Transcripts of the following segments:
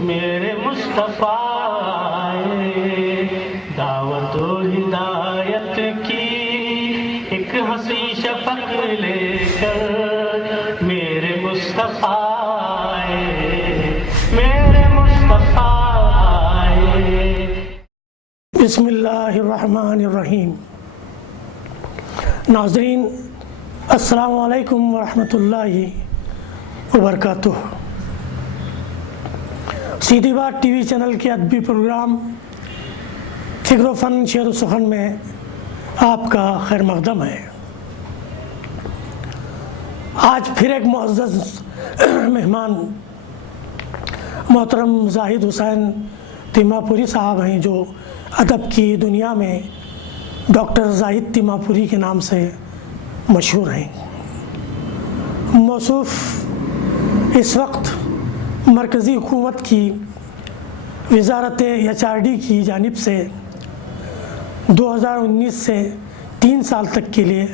میرے مصطفیٰ دعوت و ہدایت کی ایک ہنسی شفق لے کر میرے مصطفیٰ میرے مصطفیٰ. بسم اللہ الرحمن الرحیم. ناظرین السلام علیکم ورحمۃ اللہ وبرکاتہ. سیدھی بات ٹی وی چینل کے ادبی پروگرام فکر و فن شعر و سخن میں آپ کا خیر مقدم ہے. آج پھر ایک معزز مہمان محترم زاہد حسین تیمہ پوری صاحب ہیں، جو ادب کی دنیا میں ڈاکٹر زاہد تیمہ پوری کے نام سے مشہور ہیں. موصوف اس وقت مرکزی حکومت کی وزارت HRD کی جانب سے 2019 سے 3 سال تک کے لیے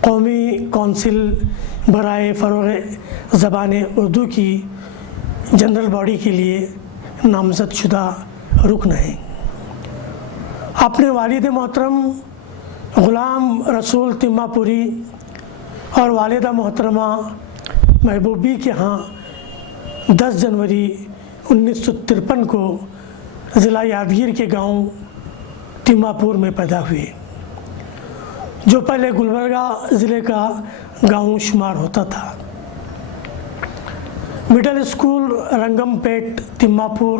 قومی کونسل برائے فروغ زبان اردو کی جنرل باڈی کے لیے نامزد شدہ رکن ہیں. اپنے والد محترم غلام رسول تیمہ پوری اور والدہ محترمہ محبوبی کے ہاں 10 جنوری 1953 کو ضلع یادگیر کے گاؤں تیمہ پور میں پیدا ہوئے، جو پہلے گلبرگہ ضلع کا گاؤں شمار ہوتا تھا. مڈل اسکول رنگم پیٹ تیمہ پور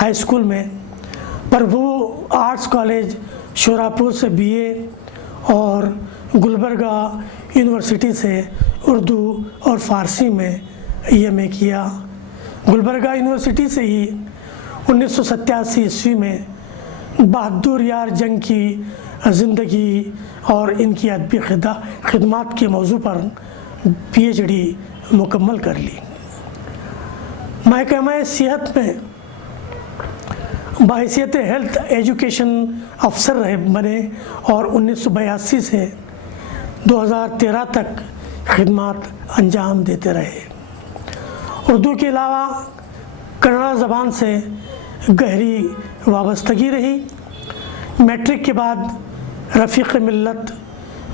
ہائی اسکول میں، پربھو آرٹس کالج شوراپور سے BA اور گلبرگہ یونیورسٹی سے اردو اور فارسی میں MA کیا. گلبرگہ یونیورسٹی سے ہی 1987 عیسوی میں بہادر یار جنگ کی زندگی اور ان کی ادبی خدمات کے موضوع پر PhD مکمل کر لی. محکمہ صحت میں بحیثیت ہیلتھ ایجوکیشن افسر بنے اور 1982 سے 2013 تک خدمات انجام دیتے رہے. اردو کے علاوہ کنڑ زبان سے گہری وابستگی رہی. میٹرک کے بعد رفیق ملت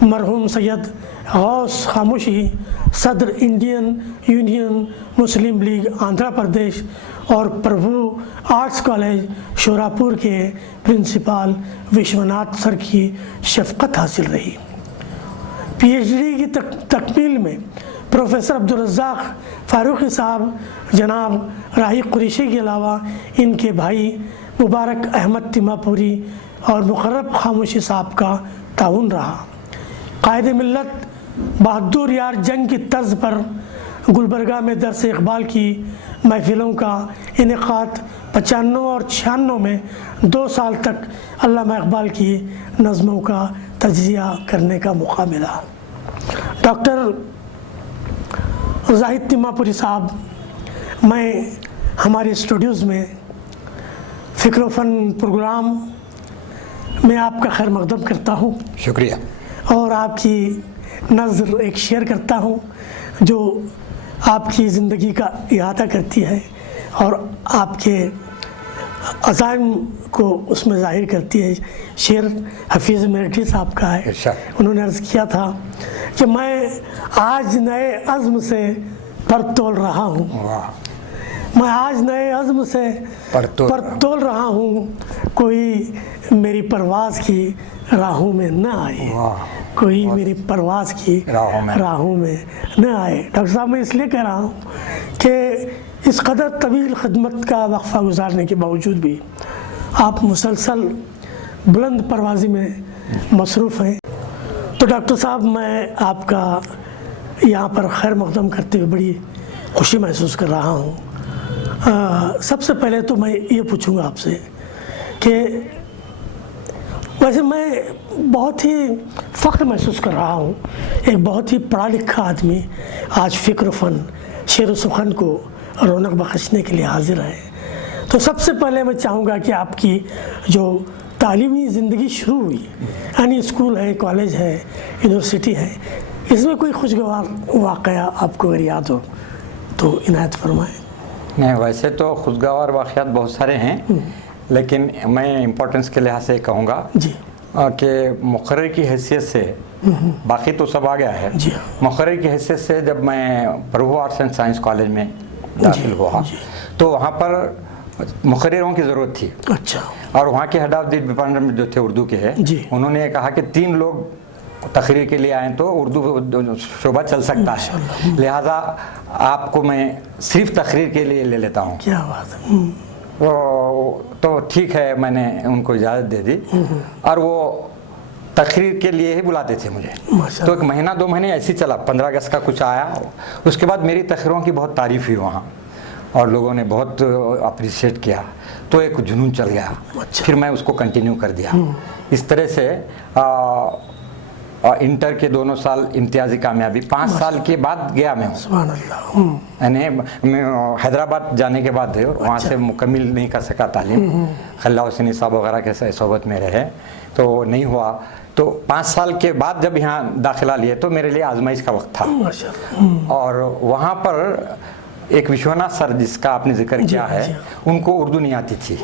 مرحوم سید غوث خاموشی صدر انڈین یونین مسلم لیگ آندھرا پردیش اور پربھو آرٹس کالج شوراپور کے پرنسپال وشوناتھ سر کی شفقت حاصل رہی. PhD کی تکمیل میں پروفیسر عبدالرزاق فاروقی صاحب، جناب راہی قریشی کے علاوہ ان کے بھائی مبارک احمد تیمہ پوری اور مقرب خاموشی صاحب کا تعاون رہا. قائد ملت بہادر یار جنگ کی طرز پر گلبرگہ میں درس اقبال کی محفلوں کا انعقاد 95 اور 96 میں 2 سال تک علامہ اقبال کی نظموں کا تجزیہ کرنے کا موقع ملا. ڈاکٹر زاہد تیمہ پوری صاحب، میں ہمارے اسٹوڈیوز میں فکر و فن پروگرام میں آپ کا خیر مقدم کرتا ہوں. شکریہ. اور آپ کی نظر ایک شیئر کرتا ہوں جو آپ کی زندگی کا احاطہ کرتی ہے اور آپ کے عزائم کو اس میں ظاہر کرتی ہے. شعر حفیظ میرٹھی صاحب کا ہے. انہوں نے عرض کیا تھا کہ میں آج نئے عزم سے پر تول رہا ہوں. میں آج نئے عزم سے پر تول رہا ہوں، کوئی میری پرواز کی راہوں میں نہ آئے. کوئی میری پرواز کی راہوں میں نہ آئے. ڈاکٹر صاحب، میں اس لیے کہہ رہا ہوں کہ اس قدر طویل خدمت کا وقفہ گزارنے کے باوجود بھی آپ مسلسل بلند پروازی میں مصروف ہیں. تو ڈاکٹر صاحب، میں آپ کا یہاں پر خیر مقدم کرتے ہوئے بڑی خوشی محسوس کر رہا ہوں. سب سے پہلے تو میں یہ پوچھوں گا آپ سے کہ ویسے میں بہت ہی فخر محسوس کر رہا ہوں، ایک بہت ہی پڑھا لکھا آدمی آج فکر و فن شعر و سخن کو رونق بخشنے کے لیے حاضر ہے. تو سب سے پہلے میں چاہوں گا کہ آپ کی جو تعلیمی زندگی شروع ہوئی، یعنی اسکول ہے، کالج ہے، یونیورسٹی ہے، اس میں کوئی خوشگوار واقعہ آپ کو اگر یاد ہو تو عنایت فرمائیں. نہیں ویسے تو خوشگوار واقعات بہت سارے ہیں، لیکن میں امپورٹنس کے لحاظ سے کہوں گا جی کہ مقرر کی حیثیت سے، باقی تو سب آ گیا ہے، جی مقرر کی حیثیت سے جب میں پربھو آرٹس اینڈ سائنس کالج میں داخل ہوا تو وہاں پر مقرروں کی ضرورت تھی، اچھا اور وہاں کے ہیڈ آف دی ڈپارٹمنٹ جو تھے اردو کے ہیں، جی انہوں نے کہا کہ 3 لوگ تقریر کے لیے آئیں تو اردو شعبہ چل سکتا ہے، لہٰذا آپ کو میں صرف تقریر کے لیے لے لیتا ہوں۔ کیا بات ہے، تو ٹھیک ہے، میں نے ان کو اجازت دے دی، اور وہ تقریر کے لیے ہی بلاتے تھے مجھے۔ ماشاء تو 1 مہینہ 2 مہینے ایسے ہی چلا، 15 اگست کا کچھ آیا، اس کے بعد میری تقریروں کی بہت تعریف ہوئی وہاں، اور لوگوں نے بہت اپریشیٹ کیا، تو ایک جنون چل گیا، پھر میں اس کو کنٹینیو کر دیا۔ اس طرح سے انٹر کے 2 سال امتیازی کامیابی، 5 سال کے بعد گیا میں، سبحان اللہ، یعنی حیدرآباد جانے کے بعد وہاں سے مکمل نہیں کر سکا تعلیم، خلا حسینی صاحب وغیرہ کے صحبت میں رہے تو نہیں ہوا، تو 5 سال کے بعد جب یہاں داخلہ لیے تو میرے لیے آزمائش کا وقت تھا، ماشاء اللہ، اور وہاں پر ایک وشواناتھ سر جس کا آپ نے ذکر کیا ہے، ان کو اردو نہیں آتی تھی،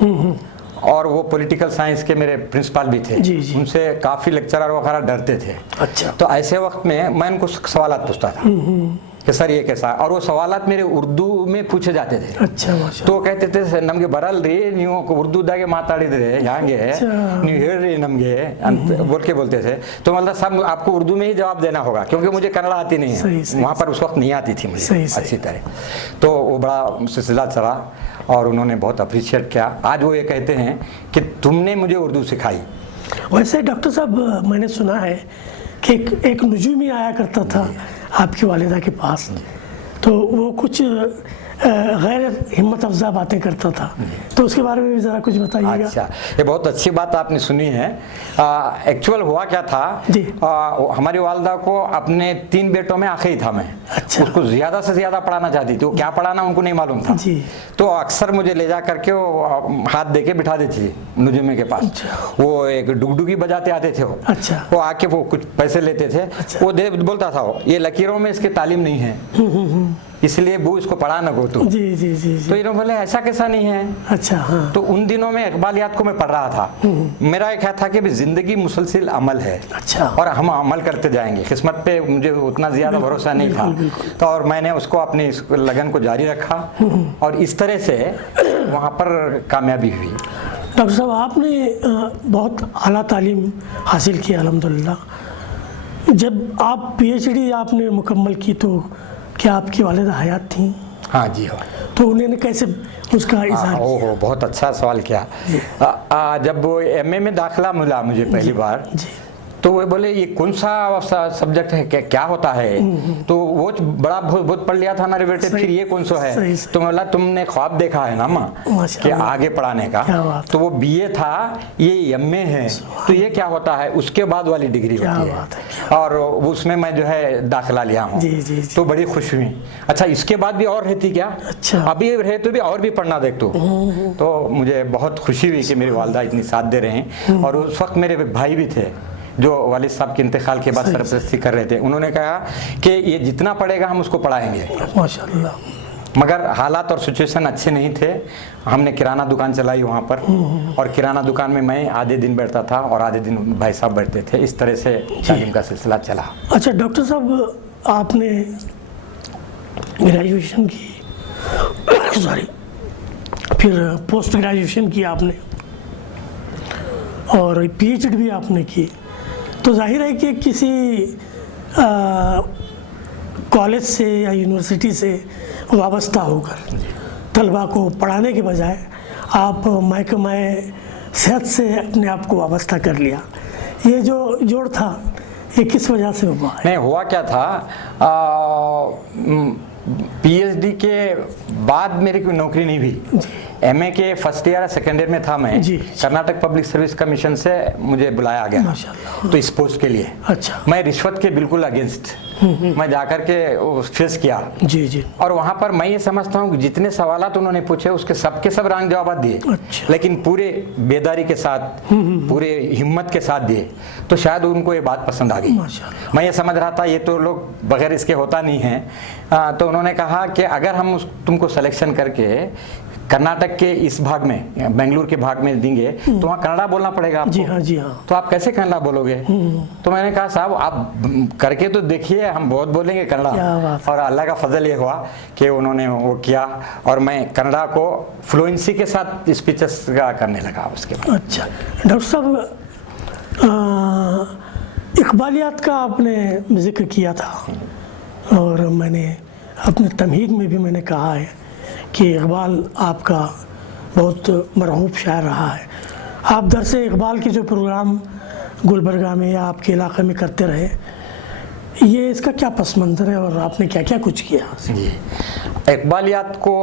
اور وہ پولیٹیکل سائنس کے میرے پرنسپل بھی تھے، ان سے کافی لیکچرر وغیرہ ڈرتے تھے، اچھا تو ایسے وقت میں ان کو سوالات پوچھتا تھا کہ سر یہ کیسا ہے، اور وہ سوالات میرے اردو میں پوچھے جاتے تھے، اچھا ماشاء تو کہتے تھے نمگے برل رے نیو اردو داگے ماتاڑیدرے یہاں نیو ہیڑ نمگے بول کے بولتے تھے، تو مطلب صاحب آپ کو اردو میں ہی جواب دینا ہوگا کیونکہ مجھے کنڑا آتی نہیں ہے، وہاں پر اس وقت نہیں آتی تھی مجھے اچھی طرح، تو وہ بڑا سلسلہ چلا اور انہوں نے بہت اپریشیٹ کیا۔ آج وہ یہ کہتے ہیں کہ تم نے مجھے اردو سکھائی۔ ویسے ڈاکٹر صاحب میں نے سنا ہے کہ ایک نجومی آیا کرتا تھا آپ کی والدہ کے پاس، تو وہ کچھ غیر ہمت افزا باتیں کرتا تھا، تو اس کے بارے میں بھی ذرا کچھ بتائیے گا۔ اچھا، یہ بہت اچھی بات آپ نے سنی ہے۔ ایکچول ہوا کیا تھا، ہماری والدہ کو اپنے 3 بیٹوں میں آخری تھا میں، اس کو زیادہ سے زیادہ پڑھانا چاہتی تھی، وہ کیا پڑھانا ان کو نہیں معلوم تھا، تو اکثر مجھے لے جا کر کے وہ ہاتھ دے کے بٹھا دیتی تھی نجومے کے پاس، وہ ایک ڈگڈگی بجاتے آتے تھے، وہ آ کے وہ کچھ پیسے لیتے تھے، وہ بولتا تھا یہ لکیروں میں اس کی تعلیم نہیں ہے، اس لیے وہ اس کو پڑھا نہ کو تو جی جی جی، تو انہوں نے بولے ایسا کیسا نہیں ہے۔ اچھا ہاں، تو ان دنوں میں اقبالیات کو میں پڑھ رہا تھا، میرا ایک تھا کہ زندگی مسلسل عمل ہے، اچھا، اور ہم عمل کرتے جائیں گے، قسمت پہ مجھے اتنا زیادہ بھروسہ نہیں تھا، تو اور میں نے اس کو اپنی لگن کو جاری رکھا، اور اس طرح سے وہاں پر کامیابی ہوئی۔ ڈاکٹر صاحب آپ نے بہت اعلیٰ تعلیم حاصل کی الحمدللہ، جب آپ پی ایچ ڈی آپ نے مکمل کی تو کیا آپ کی والدہ حیات تھیں؟ ہاں جی، تو انہوں نے کیسے اس کا اظہار کیا؟ بہت اچھا سوال کیا۔ جب وہ ایم اے میں داخلہ ملا مجھے پہلی بار، تو وہ بولے یہ کون سا سبجیکٹ ہے، کیا ہوتا ہے، تو وہ بڑا بہت پڑھ لیا تھا ہمارے بیٹے، پھر یہ کون سا ہے، تو بولا تم نے خواب دیکھا ہے نا ماں کہ آگے پڑھانے کا، تو وہ بی اے تھا، یہ ایم اے ہے، تو یہ کیا ہوتا ہے، اس کے بعد والی ڈگری ہوتی ہے، اور اس میں جو ہے داخلہ لیا ہوں، تو بڑی خوش ہوئی۔ اچھا اس کے بعد بھی اور رہتی کیا، ابھی رہے تو بھی اور بھی پڑھنا دیکھ تو مجھے بہت خوشی ہوئی کہ میری والدہ اتنی ساتھ دے رہے ہیں، اور اس وقت میرے بھائی بھی تھے جو والد صاحب کے انتقال کے بعد سرپرستی کر رہے تھے، انہوں نے کہا کہ یہ جتنا پڑھے گا ہم اس کو پڑھائیں گے، ماشاءاللہ، مگر حالات اور سچویشن اچھے نہیں تھے، ہم نے کرانہ دکان چلائی وہاں پر، اور کرانہ دکان میں آدھے دن بیٹھتا تھا اور آدھے دن بھائی صاحب بیٹھتے تھے، اس طرح سے تعلیم کا سلسلہ چلا۔ اچھا ڈاکٹر صاحب آپ نے گریجویشن کی، پھر پوسٹ گریجویشن کی آپ نے، اور پی ایچ ڈی بھی آپ نے کی، تو ظاہر ہے کہ کسی کالج سے یا یونیورسٹی سے وابستہ ہو کر طلباء کو پڑھانے کے بجائے آپ محکمہ صحت سے اپنے آپ کو وابستہ کر لیا، یہ جو جوڑ تھا یہ کس وجہ سے ہوا ہے؟ نہیں ہوا کیا تھا، پی ایچ ڈی کے بعد میری کوئی نوکری نہیں ہوئی، ایم اے کے فرسٹ ایئر سیکنڈ ایئر میں تھا میں، کرناٹک پبلک سروس کمیشن سے مجھے بلایا گیا تو اس پوسٹ کے لیے، اچھا، میں رشوت کے بالکل اگینسٹ میں جا کر کے فیس کیا. جی جی. اور وہاں پر میں یہ سمجھتا ہوں کہ جتنے سوالات انہوں نے پوچھے اس کے سب رنگ جوابات دیے, اچھا. لیکن پورے بیداری کے ساتھ, پورے ہمت کے ساتھ دیے, تو شاید ان کو یہ بات پسند آ گئی. میں یہ سمجھ رہا تھا یہ تو لوگ بغیر اس کے ہوتا نہیں ہے. تو انہوں نے کہا کہ اگر ہم تم کو سلیکشن کر کے کرناٹک کے اس بھاگ میں, بنگلور کے بھاگ میں دیں گے تو وہاں کنڑا بولنا پڑے گا آپ کو. جی ہاں جی ہاں. تو آپ کیسے کنڑا بولو گے؟ تو میں نے کہا صاحب آپ کر کے تو دیکھیے, ہم بہت بولیں گے کنڑا. اور اللہ کا فضل یہ ہوا کہ انہوں نے وہ کیا اور میں کنڑا کو فلوئنسی کے ساتھ اسپیچز کرنے لگا اس کے بعد. اچھا ڈاکٹر صاحب, اقبالیات کا آپ نے ذکر کیا تھا اور میں نے اپنے تمہید میں بھی میں نے کہا ہے کہ اقبال آپ کا بہت مرغوب شاعر رہا ہے. آپ درس اقبال کے جو پروگرام گلبرگہ میں یا آپ کے علاقے میں کرتے رہے, یہ اس کا کیا پس منظر ہے اور آپ نے کیا کیا کچھ کیا؟ جی, اقبالیات کو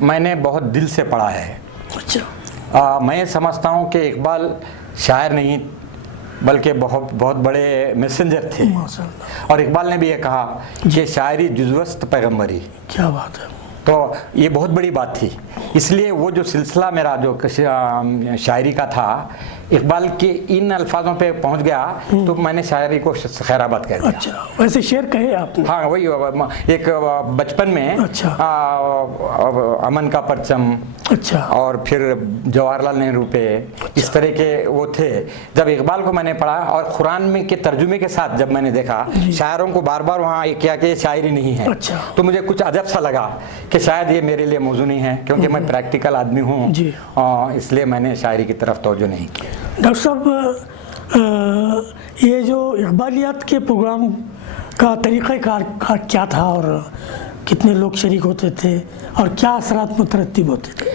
میں نے بہت دل سے پڑھا ہے. اچھا. میں سمجھتا ہوں کہ اقبال شاعر نہیں بلکہ بہت بڑے میسنجر تھے. اور اقبال نے بھی یہ کہا کہ شاعری جزوست پیغمبری. کیا بات ہے. تو یہ بہت بڑی بات تھی. اس لیے وہ جو سلسلہ میرا جو شاعری کا تھا اقبال کے ان الفاظوں پہ پہنچ گیا تو میں نے شاعری کو خیرآباد کہہ دیا. اچھا, ویسے شعر کہے آپ نے؟ ہاں وہی ایک بچپن میں امن کا پرچم, اچھا, اور پھر جواہر لال نہرو پہ, اس طرح کے وہ تھے. جب اقبال کو میں نے پڑھا اور قرآن میں کے ترجمے کے ساتھ جب میں نے دیکھا شاعروں کو بار بار وہاں کیا کہ یہ شاعری نہیں ہے, تو مجھے کچھ عجب سا لگا کہ شاید یہ میرے لیے موضوع نہیں ہے, کیونکہ میں پریکٹیکل آدمی ہوں, اس لیے میں نے شاعری کی طرف توجہ نہیں کی. ڈاکٹر صاحب, یہ جو اقبالیات کے پروگرام کا طریقہ کار کیا تھا اور کتنے لوگ شریک ہوتے تھے اور کیا اثرات مترتب ہوتے تھے؟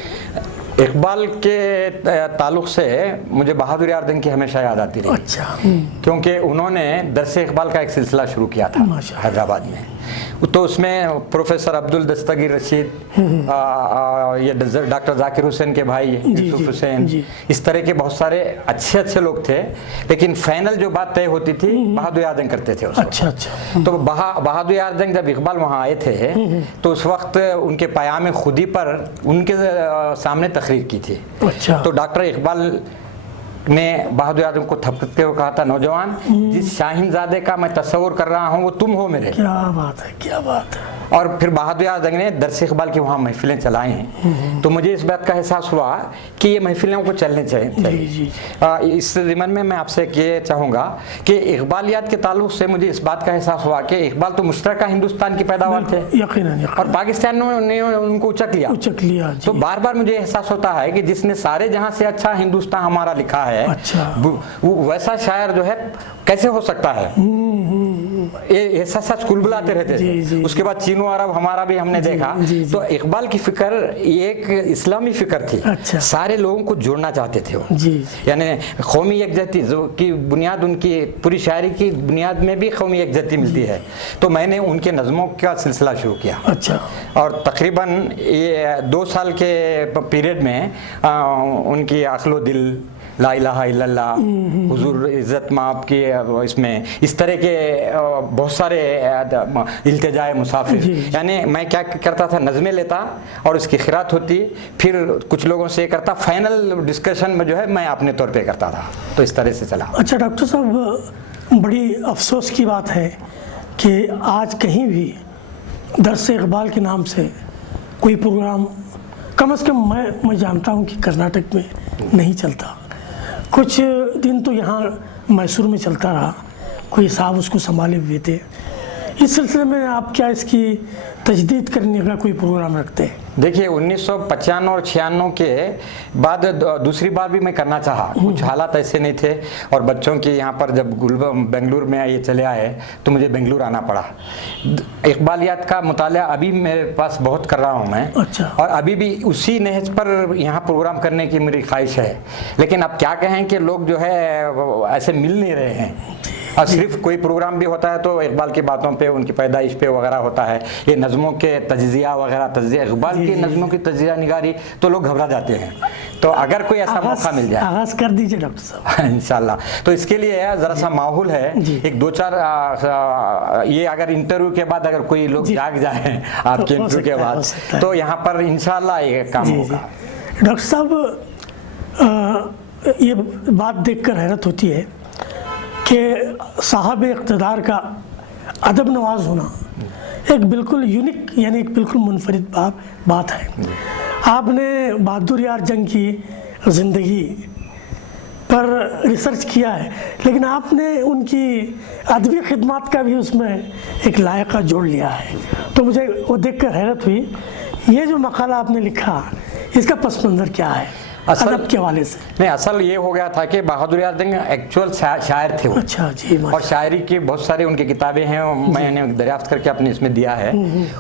اقبال کے تعلق سے مجھے بہادر یار دن کی ہمیشہ یاد آتی رہی. اچھا. کیونکہ انہوں نے درس اقبال کا ایک سلسلہ شروع کیا تھا حیدرآباد میں. تو اس میں پروفیسر عبدالدستگیر رشید, یہ ڈاکٹر ذاکر حسین کے بھائی یوسف حسین, اس طرح کے بہت سارے اچھے لوگ تھے, لیکن فائنل جو بات طے ہوتی تھی بہادر یار جنگ کرتے تھے. اچھا اچھا. تو بہادر یار جنگ جب اقبال وہاں آئے تھے تو اس وقت ان کے پیام خودی پر ان کے سامنے تقریر کی تھی. تو ڈاکٹر اقبال نے بہادر یار جنگ کو تھپکتے ہوئے کہا تھا, نوجوان جس شاہین زادے کا میں تصور کر رہا ہوں وہ تم ہو میرے. کیا بات ہے, کیا بات ہے. اور پھر بہادر یار جنگ نے درس اقبال کی وہاں محفلیں چلائی ہیں. تو مجھے اس بات کا احساس ہوا کہ یہ محفلیں کو چلنے چاہیے. اس ضمن میں میں آپ سے یہ چاہوں گا کہ اقبالیات کے تعلق سے مجھے اس بات کا احساس ہوا کہ اقبال تو مشترکہ ہندوستان کی پیداوار تھے, اور پاکستان نے ان کو اچک لیا. تو بار بار مجھے احساس ہوتا ہے کہ جس نے سارے جہاں سے اچھا ہندوستان ہمارا لکھا ہے, ویسا شاعر جو ہے کیسے ہو سکتا ہے. ایسا سچ کلبلاتے رہتے تھے. اس کے بعد چین و عرب ہمارا بھی ہم نے دیکھا. تو اقبال کی فکر ایک اسلامی فکر تھی. سارے لوگوں کو جوڑنا چاہتے تھے وہ, یعنی قومی یکجہتی کی بنیاد, ان کی پوری شاعری کی بنیاد میں بھی قومی یکجہتی ملتی ہے. تو میں نے ان کے نظموں کا سلسلہ شروع کیا. اچھا. اور تقریباً یہ 2 سال کے پیریڈ میں ان کی عقل و دل, لا الہ الا اللہ, حضور عزت مآب کی, اس میں اس طرح کے بہت سارے التجائے مسافر, یعنی میں کیا کرتا تھا, نظمیں لیتا اور اس کی قرات ہوتی, پھر کچھ لوگوں سے کرتا, فائنل ڈسکشن میں جو ہے میں اپنے طور پہ کرتا تھا. تو اس طرح سے چلا. اچھا ڈاکٹر صاحب, بڑی افسوس کی بات ہے کہ آج کہیں بھی درس اقبال کے نام سے کوئی پروگرام, کم از کم میں جانتا ہوں کہ کرناٹک میں نہیں چلتا. کچھ دن تو یہاں میسور میں چلتا رہا, کوئی صاحب اس کو سنبھالے ہوئے تھے. اس سلسلے میں آپ کیا اس کی تجدید کرنے کا کوئی پروگرام رکھتے ہیں؟ دیکھیے 1995 اور 96 کے بعد دوسری بار بھی میں کرنا چاہا, کچھ حالات ایسے نہیں تھے, اور بچوں کی یہاں پر جب بنگلور میں یہ چلے آئے تو مجھے بنگلور آنا پڑا. اقبالیات کا مطالعہ ابھی میرے پاس بہت کر رہا ہوں میں, اور ابھی بھی اسی نہج پر یہاں پروگرام کرنے کی میری خواہش ہے. لیکن اب کیا کہیں کہ لوگ جو ہے ایسے مل نہیں رہے ہیں. اور صرف کوئی پروگرام بھی ہوتا ہے تو اقبال کی باتوں پہ ان کی پیدائش پہ وغیرہ ہوتا ہے. یہ نظموں کے تجزیہ وغیرہ, تجزیہ اقبال کی نظموں کی تجزیہ نگاری تو لوگ گھبرا جاتے ہیں. تو اگر کوئی ایسا موقع مل جائے, آغاز کر دیجئے ڈاکٹر صاحب. انشاءاللہ. تو اس کے لیے ذرا سا ماحول ہے, ایک دو چار یہ اگر انٹرویو کے بعد اگر کوئی لوگ جاگ جائیں آپ کے انٹرویو کے بعد تو یہاں پر انشاءاللہ یہ کام ہوگا. ڈاکٹر صاحب یہ بات دیکھ کر حیرت ہوتی ہے کہ صاحب اقتدار کا ادب نواز ہونا ایک بالکل یونیک یعنی ایک بالکل منفرد بات ہے. آپ نے بہادر یار جنگ کی زندگی پر ریسرچ کیا ہے, لیکن آپ نے ان کی ادبی خدمات کا بھی اس میں ایک لائقہ جوڑ لیا ہے. تو مجھے وہ دیکھ کر حیرت ہوئی. یہ جو مقالہ آپ نے لکھا اس کا پس منظر کیا ہے ادب کے حوالے سے؟ نہیں, اصل یہ ہو گیا تھا کہ بہادر یار جنگ ایکچوئل شاعر تھے وہ. اچھا جی. اور شاعری کی بہت ساری ان کی کتابیں ہیں, میں نے دریافت کر کے اپنے اس میں دیا ہے.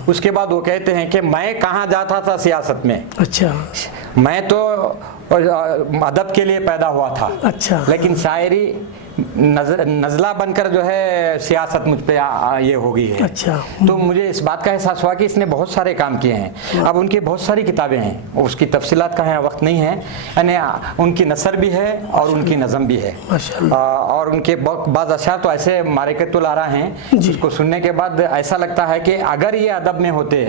اس کے بعد وہ کہتے ہیں کہ میں کہاں جاتا تھا سیاست میں, اچھا میں تو ادب کے لیے پیدا ہوا تھا, اچھا, لیکن شاعری نزلہ بن کر جو ہے سیاست مجھ پہ یہ ہو گئی ہے. اچھا. تو مجھے اس بات کا احساس ہوا کہ اس نے بہت سارے کام کیے ہیں. اب ان کی بہت ساری کتابیں ہیں, اس کی تفصیلات کا ہے وقت نہیں ہے. یعنی ان کی نثر بھی ہے اور ان کی نظم بھی ہے, اور ان کے بعض اشعار تو ایسے مارکت الآراء ہیں جس کو سننے کے بعد ایسا لگتا ہے کہ اگر یہ ادب میں ہوتے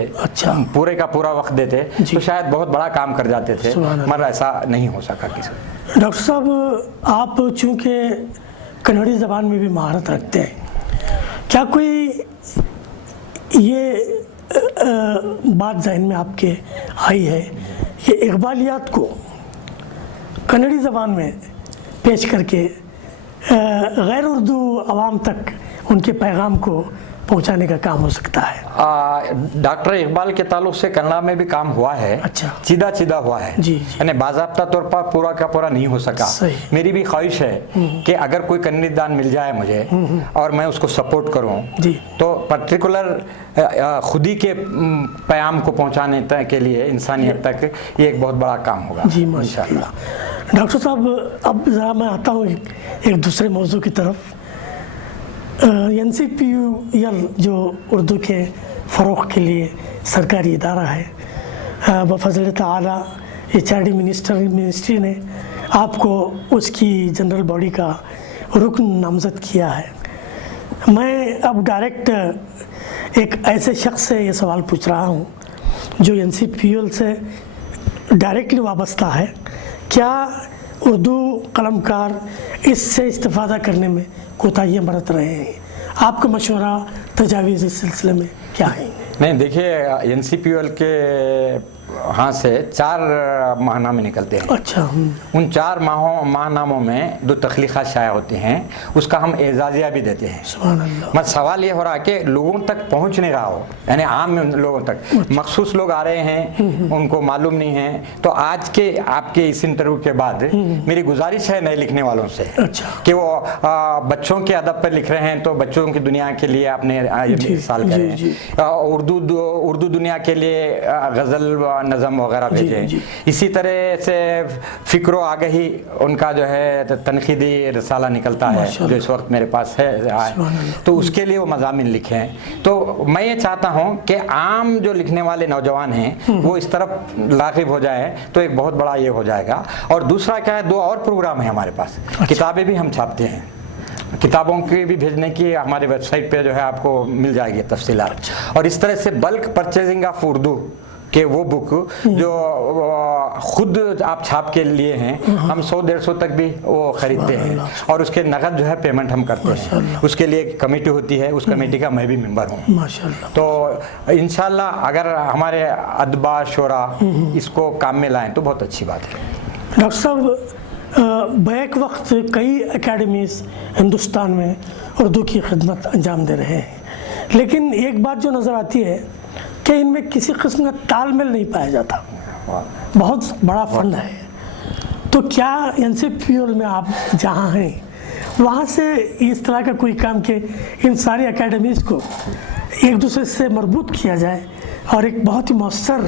پورے کا پورا وقت دیتے تو شاید بہت بڑا کام کر جاتے تھے, مگر ایسا نہیں ہو سکا کسی. ڈاکٹر صاحب آپ چونکہ کنڑی زبان میں بھی مہارت رکھتے ہیں, کیا کوئی یہ بات ذہن میں آپ کے آئی ہے کہ اقبالیات کو کنڑی زبان میں پیش کر کے غیر اردو عوام تک ان کے پیغام کو پہنچانے کا کام ہو سکتا ہے؟ ڈاکٹر اقبال کے تعلق سے کنڑا میں بھی کام ہوا ہے. اچھا. چیدہ ہوا ہے, یعنی باضابطہ طور پر پورا کا پورا نہیں ہو سکا. میری بھی خواہش ہے کہ اگر کوئی کنڑی دان مل جائے مجھے اور میں اس کو سپورٹ کروں تو پرٹیکولر خودی کے پیام کو پہنچانے کے لیے انسانیت تک یہ ایک بہت بڑا کام ہوگا. جی ماشاءاللہ. ڈاکٹر صاحب اب ذرا میں آتا ہوں ایک دوسرے موضوع کی طرف. NCPUL جو اردو کے فروغ کے لیے سرکاری ادارہ ہے, بفضل تعالیٰ HRD منسٹری نے آپ کو اس کی جنرل باڈی کا رکن نامزد کیا ہے. میں اب ڈائریکٹ ایک ایسے شخص سے یہ سوال پوچھ رہا ہوں جو NCPUL سے ڈائریکٹلی وابستہ ہے, کیا اردو قلم کار اس سے استفادہ کرنے میں کوتاہیاں برت رہے ہیں؟ آپ کا مشورہ تجاویز اس سلسلے میں کیا ہے؟ نہیں دیکھیے, NCPUL کے ہاں سے 4 ماہنامے نکلتے ہیں. اچھا. ان 4 ماہناموں میں 2 تخلیقات شائع ہوتے ہیں, اس کا ہم اعزازیہ بھی دیتے ہیں. سبحان اللہ. مگر سوال یہ ہو رہا ہے کہ لوگوں تک پہنچ نہیں رہا ہو, یعنی عام لوگوں تک. مخصوص لوگ آ رہے ہیں, ان کو معلوم نہیں ہے. تو آج کے آپ کے اس انٹرویو کے بعد میری گزارش ہے نئے لکھنے والوں سے کہ وہ بچوں کے ادب پر لکھ رہے ہیں تو بچوں کی دنیا کے لیے اپنے مثال کریں, اردو دنیا کے لیے غزل نظم وغیرہ بھیجیں. اسی طرح سے فکر و آگہی ان کا جو ہے تنقیدی رسالہ نکلتا ہے جو اس وقت میرے پاس ہے, تو اس کے لیے وہ مضامین لکھیں. تو میں یہ چاہتا ہوں کہ عام جو لکھنے والے نوجوان ہیں وہ اس طرف راغب ہو جائیں تو ایک بہت بڑا یہ ہو جائے گا. اور دوسرا کیا ہے, 2 اور پروگرام ہیں ہمارے پاس, کتابیں بھی ہم چھاپتے ہیں. کتابوں کی بھی بھیجنے کی ہماری ویب سائٹ پہ جو ہے آپ کو مل جائے گی تفصیلات. اور اس طرح سے بلک پرچیزنگ آف اردو کہ وہ بک جو خود آپ چھاپ کے لیے ہیں, ہم 100-150 تک بھی وہ خریدتے ہیں, اور اس کے نقد جو ہے پیمنٹ ہم کرتے ہیں. اس کے لیے ایک کمیٹی ہوتی ہے, اس کمیٹی کا میں بھی ممبر ہوں. تو انشاءاللہ اگر ہمارے ادبا شعرا اس کو کام میں لائیں تو بہت اچھی بات ہے. ڈاکٹر صاحب بیک وقت کئی اکیڈمیز ہندوستان میں اردو کی خدمت انجام دے رہے ہیں, لیکن ایک بات جو نظر آتی ہے کہ ان میں کسی قسم کا تال میل نہیں پایا جاتا. بہت بڑا فنڈ ہے, تو کیا NCPUL میں آپ جہاں ہیں وہاں سے اس طرح کا کوئی کام کہ ان ساری اکیڈمیز کو ایک دوسرے سے مربوط کیا جائے اور ایک بہت ہی مؤثر